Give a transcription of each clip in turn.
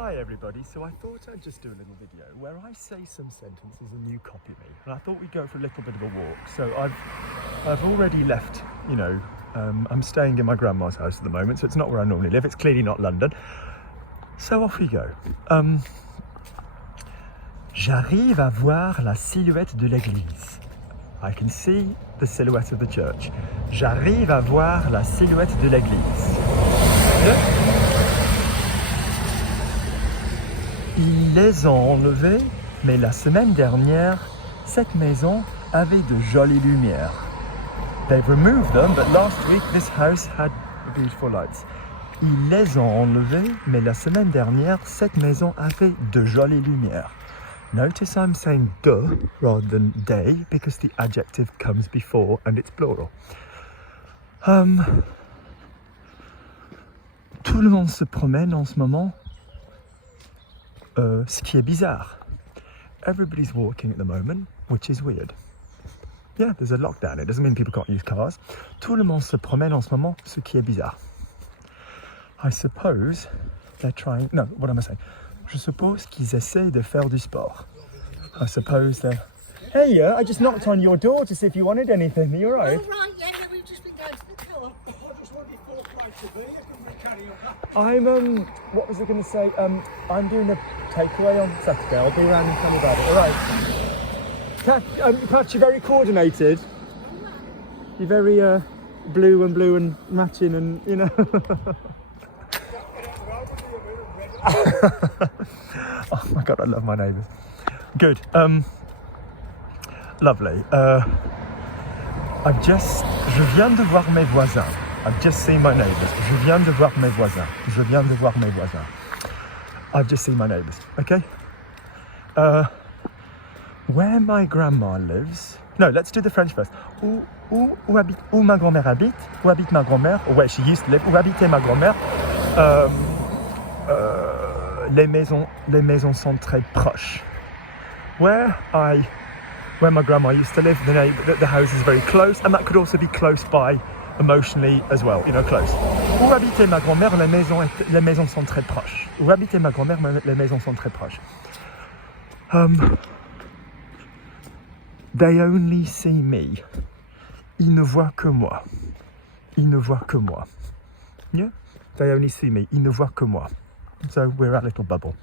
Hi everybody, so I thought I'd just do a little video where I say some sentences and you copy me, and I thought we'd go for a little bit of a walk. So I've already left, I'm staying in my grandma's house at the moment, so it's not where I normally live, it's clearly not London. So off we go. J'arrive à voir la silhouette de l'église. I can see the silhouette of the church. J'arrive à voir la silhouette de l'église. Yeah. Ils les ont enlevés, mais la semaine dernière, cette maison avait de jolies lumières. They've removed them, but last week this house had beautiful lights. Ils les ont enlevés, mais la semaine dernière, cette maison avait de jolies lumières. Notice I'm saying de rather than they because the adjective comes before and it's plural. Tout le monde se promène en ce moment. Ce qui est bizarre. Everybody's walking at the moment, which is weird. Yeah, there's a lockdown. It doesn't mean people can't use cars. Tout le monde se promène en ce moment, ce qui est bizarre. I suppose they're trying... No, what am I saying? Je suppose qu'ils essaient de faire du sport. I suppose they're... Hey, I just knocked on your door to see if you wanted anything. Are you all right? Oh, right, yeah, we've just been going to the co-op. I just wanted 4 plates of beer. Can we carry on? I'm, what was I going to say? I'm doing a takeaway on Saturday. I'll be around and tell you about it. All right. Pat, you're very coordinated. You're very blue and matching and, you know. Oh my God, I love my neighbours. Good. Lovely. Je viens de voir mes voisins. I've just seen my neighbours. Je viens de voir mes voisins. Je viens de voir mes voisins. I've just seen my neighbours. Okay? Where my grandma lives... No, let's do the French first. Où ma grand-mère habite? Où habite ma grand-mère? Or where she used to live. Où habitait ma grand-mère? Les maisons sont très proches. Where my grandma used to live, the house is very close, and that could also be close by emotionally as well, close. Où habitait ma grand-mère, les maisons sont très proches. Où habitait ma grand-mère, les maisons sont très proches. They only see me. Ils ne voient que moi. Ils ne voient que moi. Yeah? They only see me. Ils ne voient que moi. So we're a little bubble.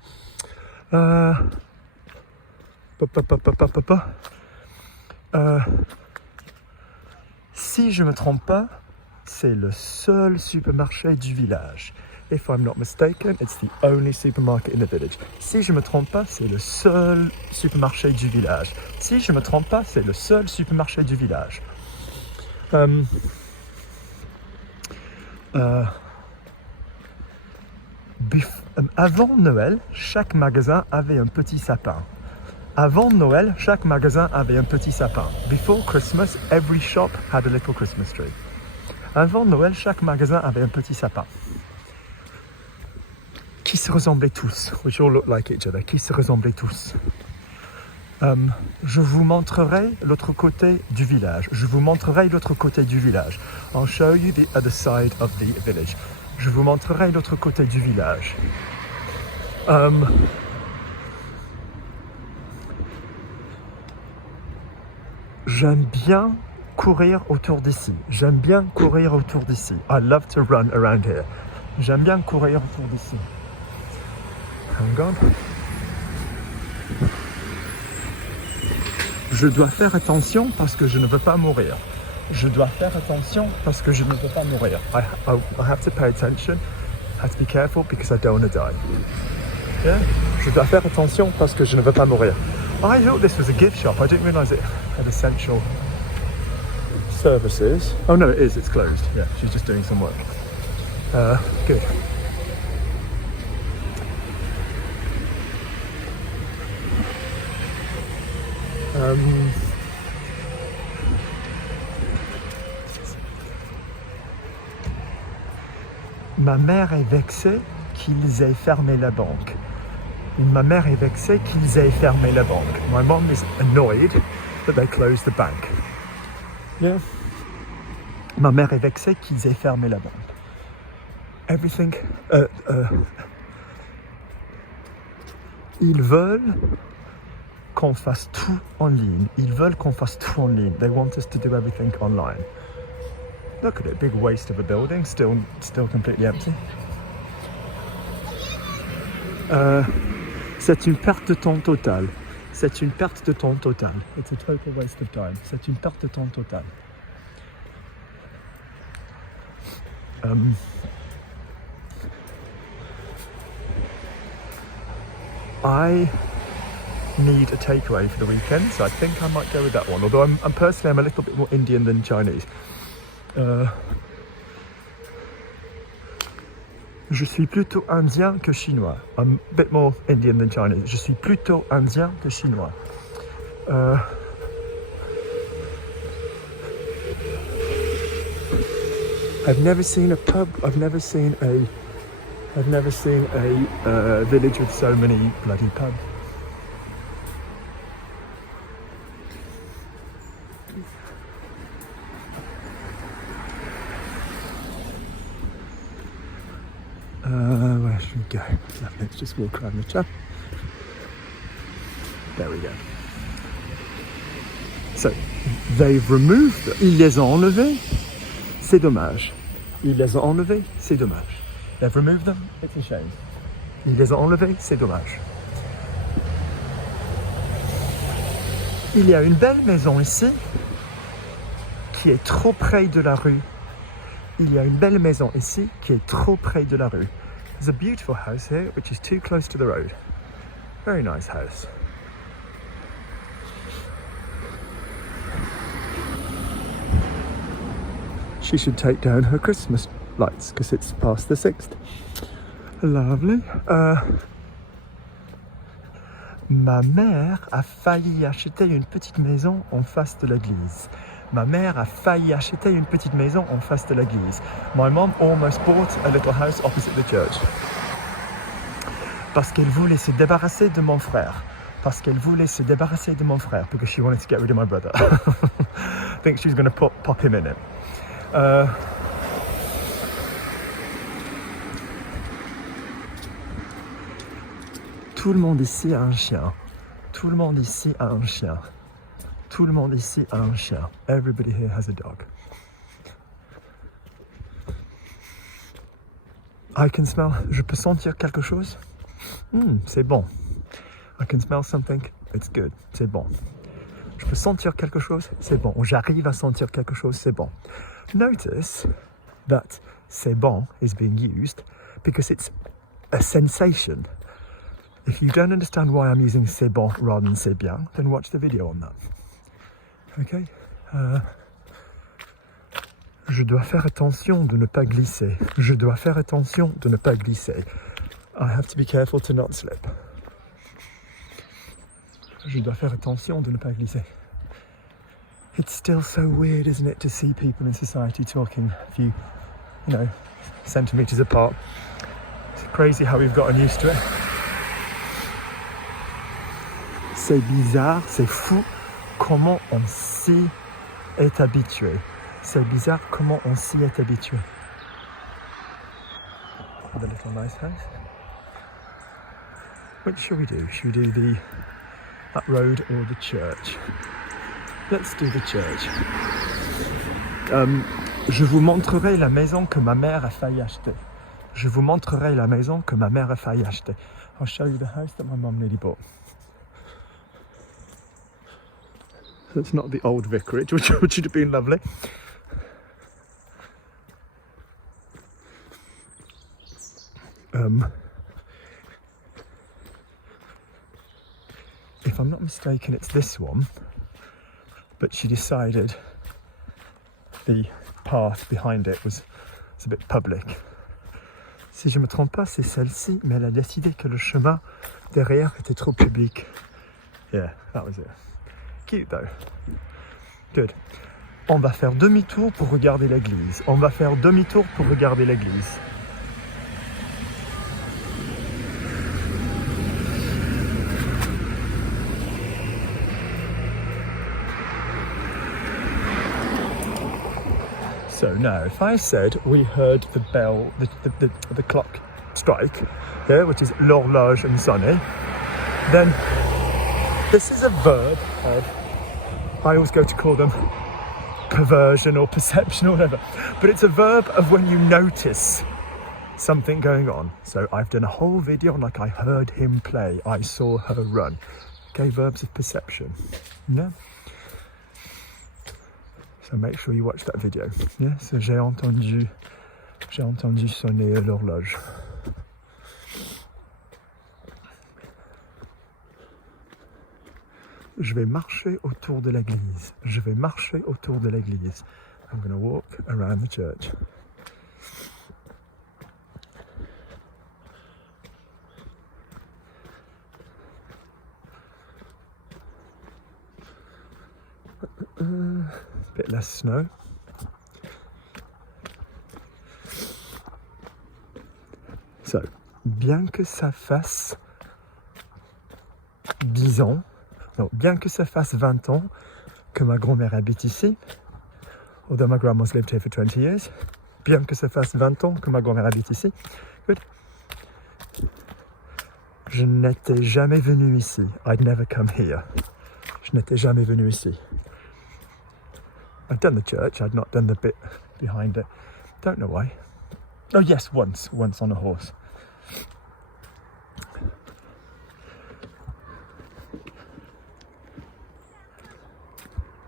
Si je me trompe pas, c'est le seul supermarché du village. If I'm not mistaken, it's the only supermarket in the village. Si je me trompe pas, c'est le seul supermarché du village. Si je me trompe pas, c'est le seul supermarché du village. Avant Noël, chaque magasin avait un petit sapin. Avant Noël, chaque magasin avait un petit sapin. Before Christmas, every shop had a little Christmas tree. Avant Noël, chaque magasin avait un petit sapin. Qui se ressemblaient tous, which all look like each other, qui se ressemblaient tous. Je vous montrerai l'autre côté du village. Je vous montrerai l'autre côté du village. I'll show you the other side of the village. Je vous montrerai l'autre côté du village. J'aime bien courir autour d'ici. J'aime bien courir autour d'ici. I love to run around here. J'aime bien courir autour d'ici. Hang on. Je dois faire attention parce que je ne veux pas mourir. Je dois faire attention parce que je ne veux pas mourir. I have to pay attention. I have to be careful because I don't want to die. Yeah? Je dois faire attention parce que je ne veux pas mourir. I thought this was a gift shop. I didn't realise it had essential services. Oh no, it is. It's closed. Yeah, she's just doing some work. Good. Ma mère est vexée qu'ils aient fermé la banque. Ma mère est vexée qu'ils aient fermé la banque. My mom is annoyed that they closed the bank. Yeah. Ma mère est vexée qu'ils aient fermé la banque. Everything. Ils veulent qu'on fasse tout en ligne. Ils veulent qu'on fasse tout en ligne. They want us to do everything online. Look at it, big waste of a building, still completely empty. C'est une perte de temps totale. C'est une perte de temps totale. It's a total waste of time. C'est une perte de temps totale. I need a takeaway for the weekend, so I think I might go with that one. Although I'm personally I'm a little bit more Indian than Chinese. Je suis plutôt indien que chinois. I'm a bit more Indian than Chinese. Je suis plutôt indien que chinois. I've never seen a pub. I've never seen a village with so many bloody pubs. Where should we go? Let's just walk around the town. There we go. So, they've removed them. Ils les ont enlevés. C'est dommage. Ils les ont enlevés. C'est dommage. They've removed them. It's a shame. Ils les ont enlevés. C'est dommage. Il y a une belle maison ici qui est trop près de la rue. Il y a une belle maison ici qui est trop près de la rue. There's a beautiful house here which is too close to the road. Very nice house. She should take down her Christmas lights because it's past the 6th. Lovely. Ma mère a failli acheter une petite maison en face de l'église. Ma mère a failli acheter une petite maison en face de l'église. My mom almost bought a little house opposite the church. Parce qu'elle voulait se débarrasser de mon frère. Parce qu'elle voulait se débarrasser de mon frère. Because she wanted to get rid of my brother. I think she was going to pop him in it. Tout le monde ici a un chien. Tout le monde ici a un chien. Tout le monde ici a un chien. Everybody here has a dog. I can smell. Je peux sentir quelque chose. C'est bon. I can smell something. It's good. C'est bon. Je peux sentir quelque chose. C'est bon. J'arrive à sentir quelque chose. C'est bon. Notice that c'est bon is being used because it's a sensation. If you don't understand why I'm using c'est bon rather than c'est bien, then watch the video on that. Okay? Je dois faire attention de ne pas glisser. Je dois faire attention de ne pas glisser. I have to be careful to not slip. Je dois faire attention de ne pas glisser. It's still so weird, isn't it, to see people in society talking a few, centimetres apart. It's crazy how we've gotten used to it. C'est bizarre, c'est fou comment on s'y est habitué. C'est bizarre comment on s'y est habitué. The little nice house. Which shall we do? Should we do that road or the church? Let's do the church. Je vous montrerai la maison que ma mère a failli acheter. Je vous montrerai la maison que ma mère a failli acheter. I'll show you the house that my mum nearly bought. That's not the old vicarage, which would have been lovely. If I'm not mistaken, it's this one. But she decided the path behind it was a bit public. Si je me trompe pas, c'est celle-ci, mais elle a décidé que le chemin derrière était trop public. Yeah, that was it. Cute though. Good. On va faire demi-tour pour regarder l'église. On va faire demi-tour pour regarder l'église. So now, if I said we heard the bell, the clock strike, yeah, which is l'horloge and sonner, then this is a verb of, I always go to call them perversion or perception or whatever, but it's a verb of when you notice something going on. So I've done a whole video on like I heard him play, I saw her run. Okay, verbs of perception. Yeah. So make sure you watch that video. Yeah. So j'ai entendu sonner l'horloge. Je vais marcher autour de l'église. Je vais marcher autour de l'église. I'm going to walk around the church. Bit less snow. So, bien que ça fasse 10 ans, non, bien que ça fasse 20 ans que ma grand-mère habite ici, although my grandma's lived here for 20 years, bien que ça fasse 20 ans que ma grand-mère habite ici, good. Je n'étais jamais venu ici. I'd never come here. Je n'étais jamais venu ici. I'd done the church, I'd not done the bit behind it. Don't know why. Oh yes, once on a horse.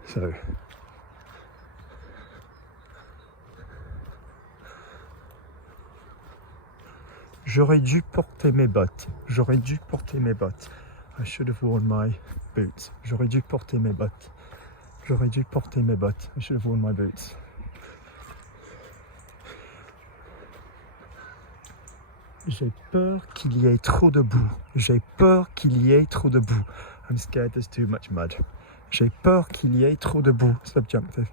So, j'aurais dû porter mes bottes. J'aurais dû porter mes bottes. I should have worn my boots. J'aurais dû porter mes bottes. J'aurais dû porter mes bottes. I should have worn my boots. J'ai peur qu'il y ait trop de boue. J'ai peur qu'il y ait trop de boue. I'm scared there's too much mud. J'ai peur qu'il y ait trop de boue. Subjunctive.